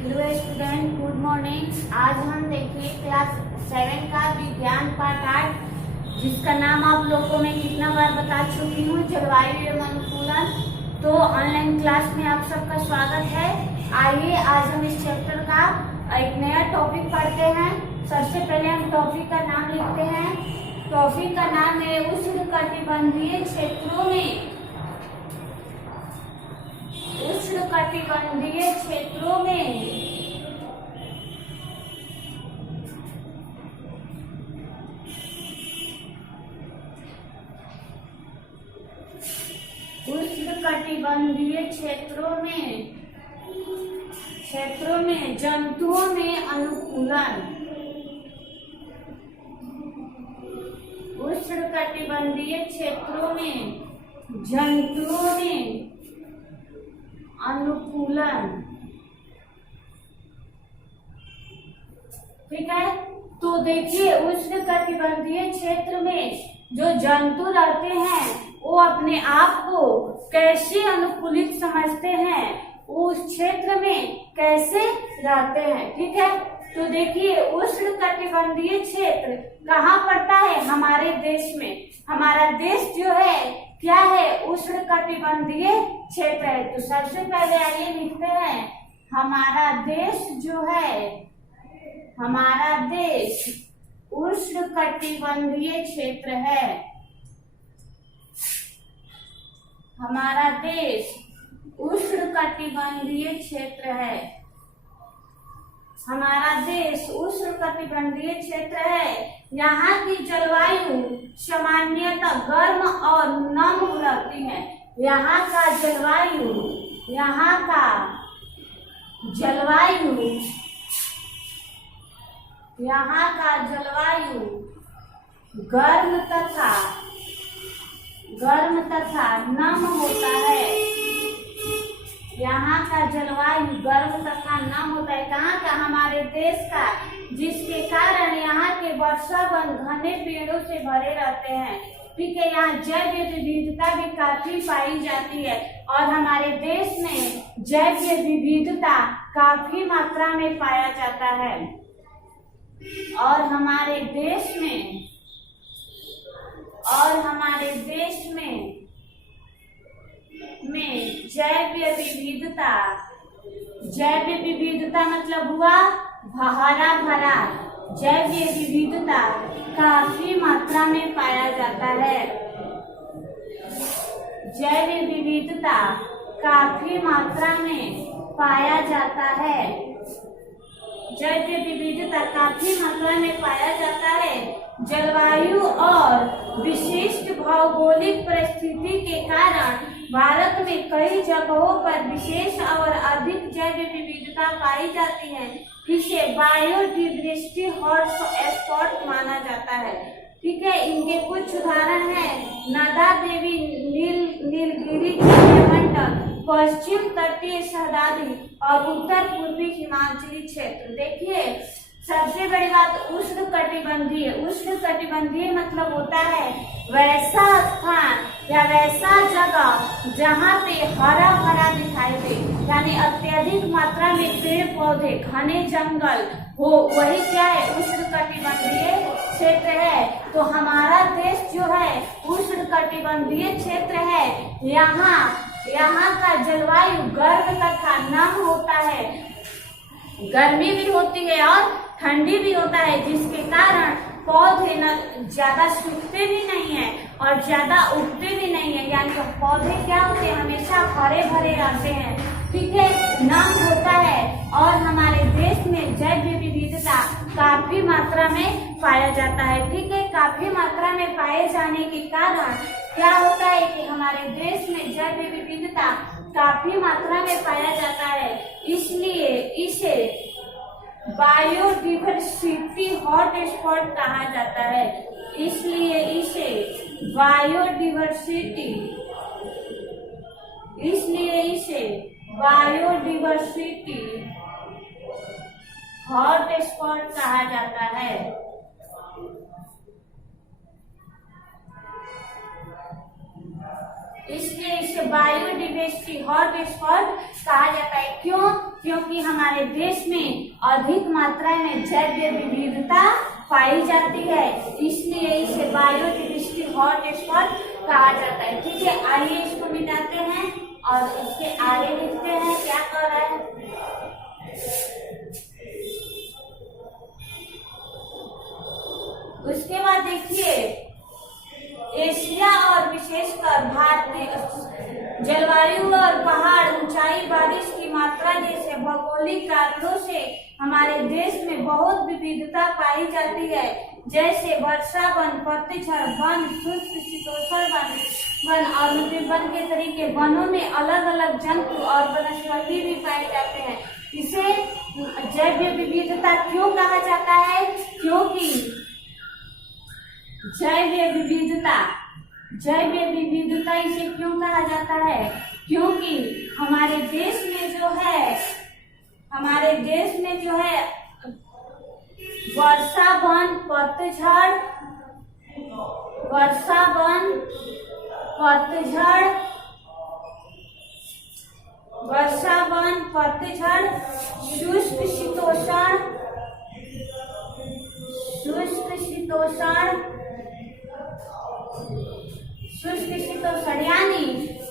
Hello student, good morning. आज हम देखिए क्लास 7 का विज्ञान पार्ट 8, जिसका नाम आप लोगों में कितना बार बता चुकी हूँ, जलवायु एवं अनुकूलन। तो ऑनलाइन क्लास में आप सबका स्वागत है। आइए आज हम इस चैप्टर का एक नया टॉपिक पढ़ते हैं। सबसे पहले हम टॉपिक का नाम लिखते हैं। टॉपिक का नाम है उष्णकटिबंधीय क्षेत्रों में उष्णकटिबंधीय क्षेत्रों में उष्णकटिबंधीय क्षेत्रों में जंतुओं में अनुकूलन। उष्णकटिबंधीय क्षेत्रों में जंतुओं में अनुकूलन। ठीक है, तो देखिए उष्णकटिबंधीय क्षेत्र में जो जंतु रहते हैं वो अपने आप को कैसे अनुकूलित समझते हैं, उस क्षेत्र में कैसे रहते हैं। ठीक है, तो देखिए उष्णकटिबंधीय क्षेत्र कहाँ पड़ता है? हमारे देश में। हमारा देश जो है क्या है? उष्णकटिबंधीय क्षेत्र है। तो सबसे पहले आइए लिखते हैं, हमारा देश जो है, हमारा देश उष्णकटिबंधीय क्षेत्र है। हमारा देश उष्णकटिबंधीय क्षेत्र है। हमारा देश उष्णकटिबंधीय क्षेत्र है। यहाँ की जलवायु सामान्यतः गर्म और नम रहती है। यहाँ का जलवायु गर्म तथा नम होता है। यहाँ का जलवायु गर्म तथा नम होता है। कहाँ का? हमारे देश का, जिसके कारण यहाँ के वर्षा वन घने पेड़ों से भरे रहते हैं। ठीक है, यहाँ जैव विविधता भी काफी पाई जाती है और हमारे देश में जैव विविधता काफी मात्रा में पाया जाता है। और हमारे देश में जैव विविधता मतलब हुआ हरा भरा। जैव विविधता काफी मात्रा में पाया जाता है। जैव विविधता काफी मात्रा में पाया जाता है। जैव विविधता काफी मात्रा में पाया जाता है। जलवायु और विशिष्ट भौगोलिक परिस्थिति के कारण भारत में कई जगहों पर विशेष और अधिक जैव विविधता पाई जाती है। इसे बायोडायवर्सिटी हॉटस्पॉट माना जाता है। ठीक है, इनके कुछ उदाहरण हैं, नदा देवी, नीलगिरी मंडल, पश्चिम तटीय सरहदी और उत्तर पूर्वी हिमाचली क्षेत्र। देखिए सबसे बड़ी बात उष्णकटिबंधीय मतलब होता है वैसा स्थान या वैसा जगह जहाँ पे हरा भरा दिखाई दे, यानी अत्यधिक मात्रा में पेड़ पौधे, घने जंगल हो, वही क्या है? उष्णकटिबंधीय क्षेत्र है। तो हमारा देश जो है उष्णकटिबंधीय क्षेत्र है। यहाँ का जलवायु गर्म तथा नम होता है। गर्मी भी होती है और ठंडी भी होता है, जिसके कारण पौधे ज्यादा सूखते भी नहीं है और ज्यादा उगते भी नहीं है। यानी पौधे क्या होते हैं? हमेशा हरे भरे रहते हैं। ठीक है, नम होता है और हमारे देश में जैव विविधता काफी मात्रा में पाया जाता है। ठीक है, काफी मात्रा में पाए जाने के कारण क्या होता है कि हमारे देश में जैव विविधता काफी मात्रा में पाया जाता है, इसलिए इसे बायोडायवर्सिटी हॉटस्पॉट कहा जाता है। इसलिए इसे बायोडायवर्सिटी हॉटस्पॉट कहा जाता है। इसलिए इसे बायोडायवर्सिटी हॉटस्पॉट कहा जाता है। क्यों? क्योंकि हमारे देश में अधिक मात्रा में जैव विविधता पाई जाती है, इसलिए इसे बायोडाइवर्सिटी हॉटस्पॉट कहा जाता है। ठीक है, आइए इसको मिटाते हैं और इसके आगे लिखते हैं क्या कर रहा है। उसके बाद देखिए, एशिया और विशेषकर भारतीय जलवायु और पहाड़, ऊंचाई, बारिश की मात्रा जैसे भौगोलिक कारणों से हमारे देश में बहुत विविधता पाई जाती है, जैसे वर्षा वन, पतझड़ वन, शुष्क शीतोष्ण वन और वन के तरीके। वनों में अलग अलग जंतु और वनस्पति भी पाए जाते हैं। इसे जैव विविधता क्यों कहा जाता है? क्योंकि जैव विविधता इसे क्यों कहा जाता है? क्योंकि हमारे देश में जो है वर्षा वन, पतझड़, शुष्क शीतोष्ण यानी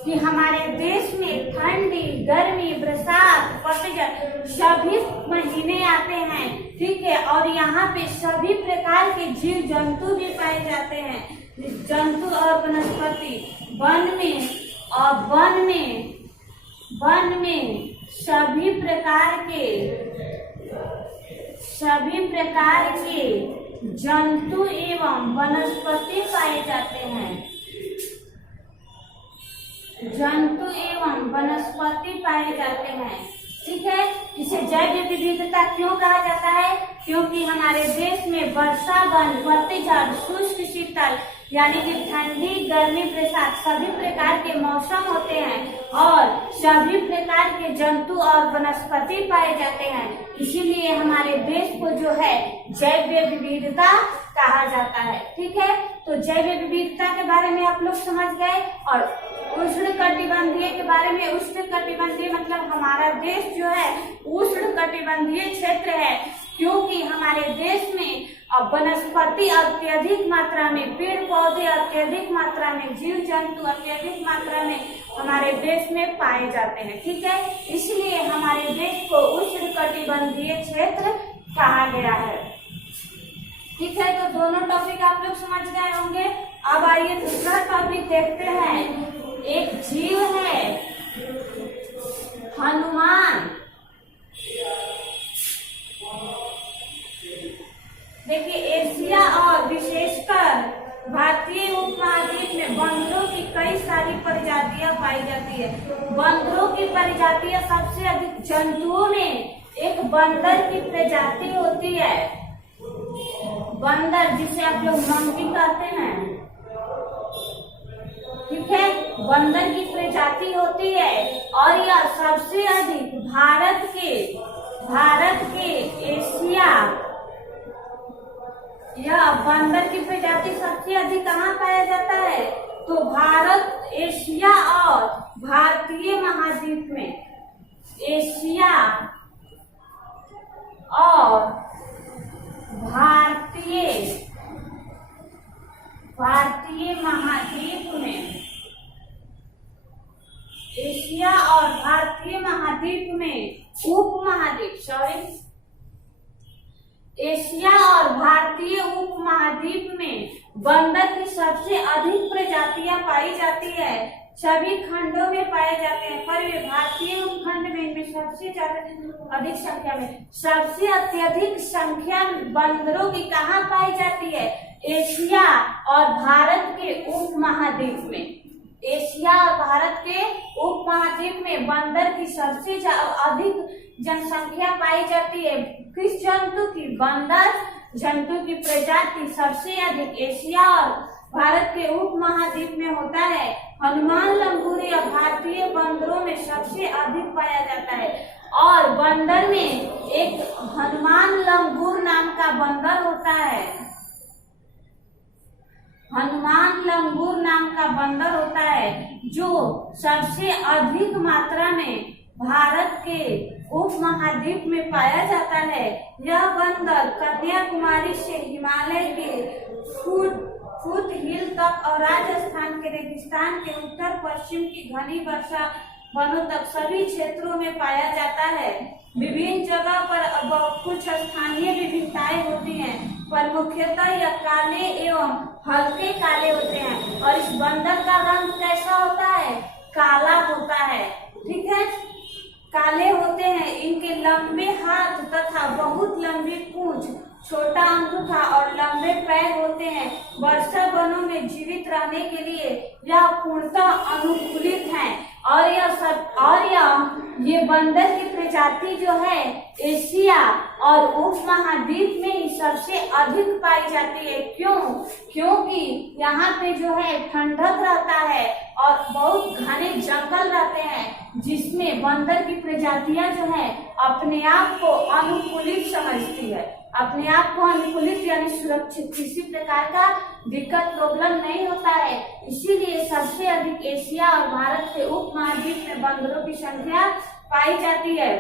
कि हमारे देश में ठंडी, गर्मी, बरसात, पतझड़ सभी महीने आते हैं। ठीक है, और यहाँ पे सभी प्रकार के जीव जंतु भी पाए जाते हैं। जंतु और वनस्पति वन में सभी प्रकार के जंतु एवं वनस्पति पाए जाते हैं। ठीक है, इसे जैव विविधता क्यों कहा जाता है? क्योंकि हमारे देश में वर्षा वन, पतझड़, शुष्क शीतल यानी कि ठंडी, गर्मी, बरसात सभी प्रकार के मौसम होते हैं और सभी प्रकार के जंतु और वनस्पति पाए जाते हैं। इसीलिए हमारे देश को जो है जैव विविधता कहा जाता है। ठीक है, तो जैव विविधता के बारे में आप लोग समझ गए। और उष्णकटिबंधीय के बारे में, उष्णकटिबंधीय मतलब हमारा देश जो है उष्णकटिबंधीय क्षेत्र है, क्योंकि हमारे देश में वनस्पति अत्यधिक मात्रा में, पेड़ पौधे अत्यधिक मात्रा में, जीव जंतु अत्यधिक मात्रा में हमारे देश में पाए जाते हैं। ठीक है, इसलिए हमारे देश को उष्णकटिबंधीय क्षेत्र कहा गया है। ठीक है, तो दोनों टॉपिक आप लोग समझ गए होंगे। अब आइए दूसरा टॉपिक देखते हैं। एक जीव है हनुमान। देखिए, एशिया और विशेषकर भारतीय उपमहाद्वीप में बंदरों की कई सारी प्रजातियां पाई जाती है। बंदरों की प्रजातियां सबसे अधिक, जंतुओं में एक बंदर की प्रजाति होती है, बंदर जिसे आप लोग मंकी कहते हैं। ठीक है, बंदर की प्रजाति होती है और यह सबसे अधिक भारत के एशिया, यह बंदर की प्रजाति सबसे अधिक कहाँ पाया जाता है? तो भारत, एशिया और भारतीय महाद्वीप में। एशिया और भारतीय महाद्वीप में, एशिया और भारतीय महाद्वीप में, एशिया और भारतीय उपमहाद्वीप में बंदर की सबसे अधिक प्रजातियां पाई जाती है। सभी खंडों में पाए जाते हैं, पर वे भारतीय उपखंड में इनमें सबसे ज्यादा अधिक संख्या में, सबसे अत्यधिक संख्या बंदरों की कहाँ पाई जाती है? एशिया और भारत के उपमहाद्वीप में। एशिया और भारत के उपमहाद्वीप में बंदर की सबसे अधिक जनसंख्या पाई जाती है। किस जंतु की? बंदर जंतु की प्रजाति सबसे अधिक एशिया और भारत के उपमहाद्वीप में होता है। हनुमान लंगूर या भारतीय बंदरों में सबसे अधिक पाया जाता है और बंदर में एक हनुमान लंगूर नाम का बंदर होता है। हनुमान लंगूर नाम का बंदर होता है जो सबसे अधिक मात्रा में भारत के उपमहाद्वीप में पाया जाता है। यह बंदर कन्याकुमारी से हिमालय के फुट हिल तक और राजस्थान के रेगिस्तान के उत्तर पश्चिम की घनी वर्षा वनों तक सभी क्षेत्रों में पाया जाता है। विभिन्न जगह पर कुछ स्थानीय विभिन्नताएं होती हैं, पर मुख्यतः यह काले एवं हल्के काले होते हैं। और इस बंदर का रंग कैसा होता है? काला होता है। ठीक है, काले होते हैं। इनके लंबे हाथ तथा बहुत लंबी पूंछ, छोटा अंगूठा और लंबे पैर होते हैं। वर्षा वनों में जीवित रहने के लिए यह पूर्णतः अनुकूलित हैं। और ये बंदर की प्रजाति जो है एशिया और उपमहाद्वीप में ही सबसे अधिक पाई जाती है। क्यों? क्योंकि यहाँ पे जो है ठंडक रहता है और बहुत घने जंगल रहते हैं, जिसमें बंदर की प्रजातियां जो है अपने आप को अनुकूलित समझती है। अपने आप को अनुकूलित यानी सुरक्षित, किसी प्रकार का दिक्कत प्रॉब्लम नहीं होता है। इसीलिए सबसे अधिक एशिया और भारत के उपमहाद्वीप में बंदरों की संख्या पाई जाती है।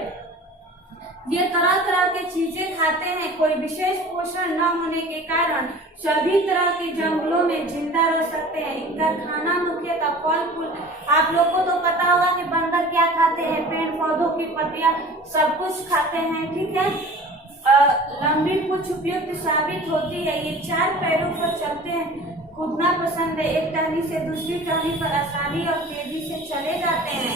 ये तरह तरह के चीजें खाते हैं। कोई विशेष पोषण न होने के कारण सभी तरह के जंगलों में जिंदा रह सकते हैं। इनका खाना मुख्यतः फल फूल। आप लोग को तो पता होगा कि बंदर क्या खाते हैं, पेड़ पौधों की पत्तियां सब कुछ खाते हैं। ठीक है, लंबी पूंछ उपयुक्त साबित होती है। ये 4 पैरों पर चलते हैं। कूदना पसंद है। एक टहनी से दूसरी टहनी पर आसानी और तेजी से चले जाते हैं।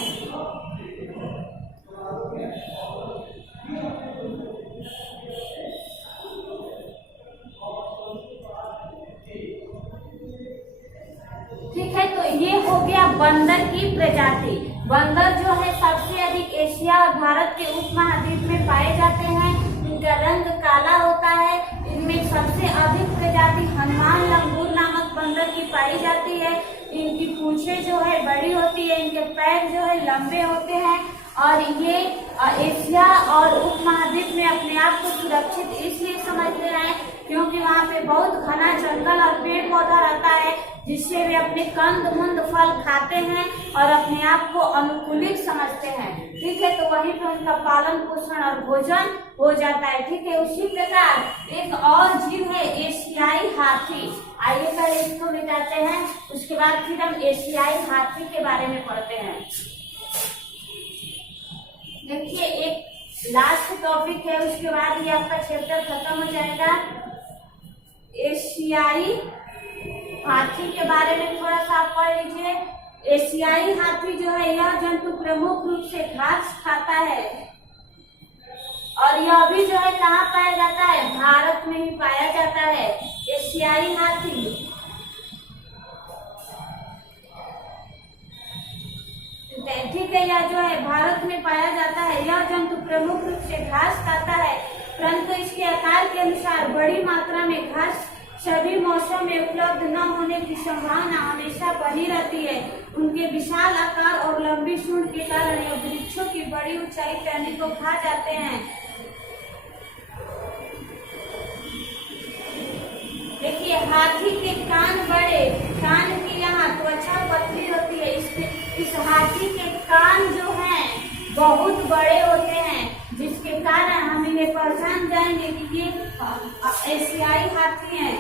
ठीक है, तो ये हो गया बंदर की प्रजाति। बंदर जो है सबसे अधिक एशिया और भारत के उपमहाद्वीप में पाए जाते हैं। इनका रंग काला होता है। इनमें सबसे अधिक प्रजाति हनुमान लंगूर नामक बंदर की पाई जाती है। इनकी पूंछें जो है बड़ी होती है, इनके पैर जो है लंबे होते हैं और ये एशिया और उपमहाद्वीप में अपने आप को सुरक्षित इसलिए समझते हैं क्योंकि वहाँ पे बहुत घना जंगल और पेड़ पौधा रहता है, जिससे वे अपने कंद मुंद फल खाते हैं और अपने आप को अनुकूलित समझते हैं। ठीक है, तो वहीं पे उनका पालन पोषण और भोजन हो जाता है। ठीक है, उसी प्रकार एक और जीव है एशियाई हाथी। आइए पहले इसको मिटाते हैं, उसके बाद फिर हम एशियाई हाथी के बारे में पढ़ते हैं। देखिए, एक लास्ट टॉपिक है, उसके बाद ये आपका चैप्टर खत्म हो जाएगा। एशियाई हाथी के बारे में थोड़ा सा आप पढ़ लीजिए। एशियाई हाथी जो है यह जंतु प्रमुख रूप से घास खाता है और यह भी जो है कहाँ पाया जाता है? भारत में ही पाया जाता है एशियाई हाथी। ठीक है, यह जो है भारत में पाया जाता है। यह जंतु प्रमुख रूप से घास खाता है, परंतु इसके आकार के अनुसार बड़ी मात्रा में घास सभी मौसम में उपलब्ध न होने की संभावना हमेशा बनी रहती है। उनके विशाल आकार और लंबी सूंड के कारण यह वृक्षों की बड़ी ऊंचाई टहनी को खा जाते हैं। देखिए, हाथी के कान बड़े, कान की यहाँ त्वचा पतली होती है। इस हाथी के कान जो हैं बहुत बड़े होते हैं, जिसके कारण हम इन्हें पहचान जाएंगे कि ये एशियाई हाथी हैं।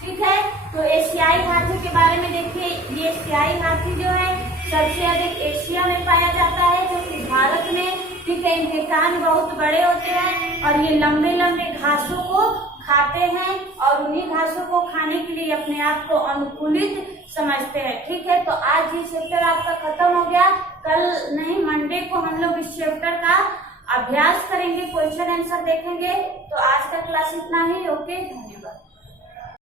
ठीक है, तो एशियाई हाथी के बारे में देखिए। ये एशियाई हाथी जो है सबसे अधिक एशिया में पाया जाता है, जो कि भारत में। ठीक है, इनके कान बहुत बड़े होते हैं और ये लंबे लंबे घासों को खाते हैं और उन्हीं घासों को खाने के लिए अपने आप को अनुकूलित समझते हैं। ठीक है, तो आज ये चैप्टर आपका खत्म हो गया। कल नहीं, मंडे को हम लोग इस चैप्टर का अभ्यास करेंगे, क्वेश्चन आंसर देखेंगे। तो आज का क्लास इतना ही। ओके, धन्यवाद।